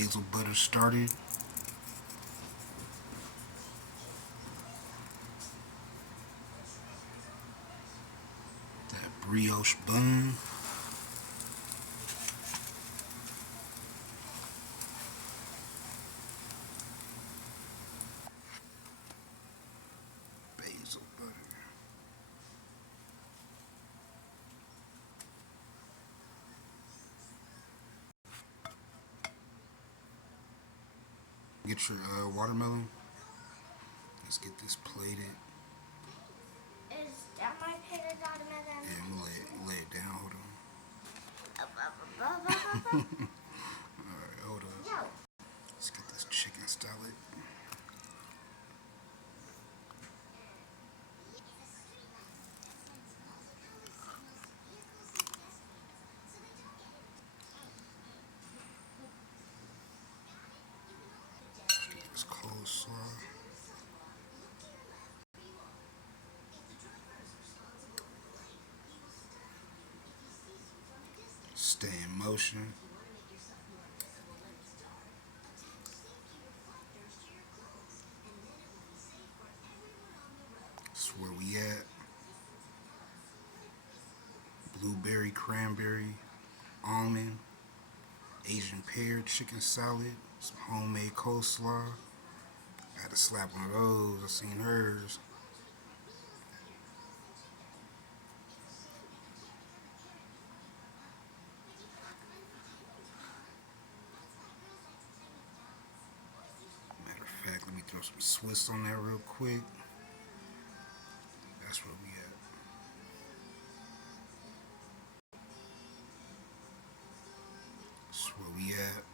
basil butter started. That brioche bun. Basil butter. Get your watermelon. Let's get this plated. Is that my plated watermelon? Yeah, I'm gonna lay it down. Hold on. Alright, hold on. No. Let's get this chicken salad. Get this coleslaw. Stay in motion. That's where we at. Blueberry, cranberry, almond, Asian pear, chicken salad, some homemade coleslaw. I had to slap one of those. I seen hers. Matter of fact, let me throw some Swiss on there real quick. That's where we at. That's where we at.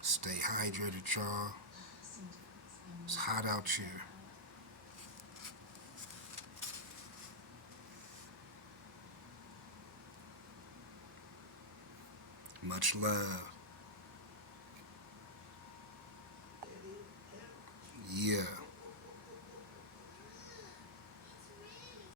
Stay hydrated, y'all. It's hot out here. Much love.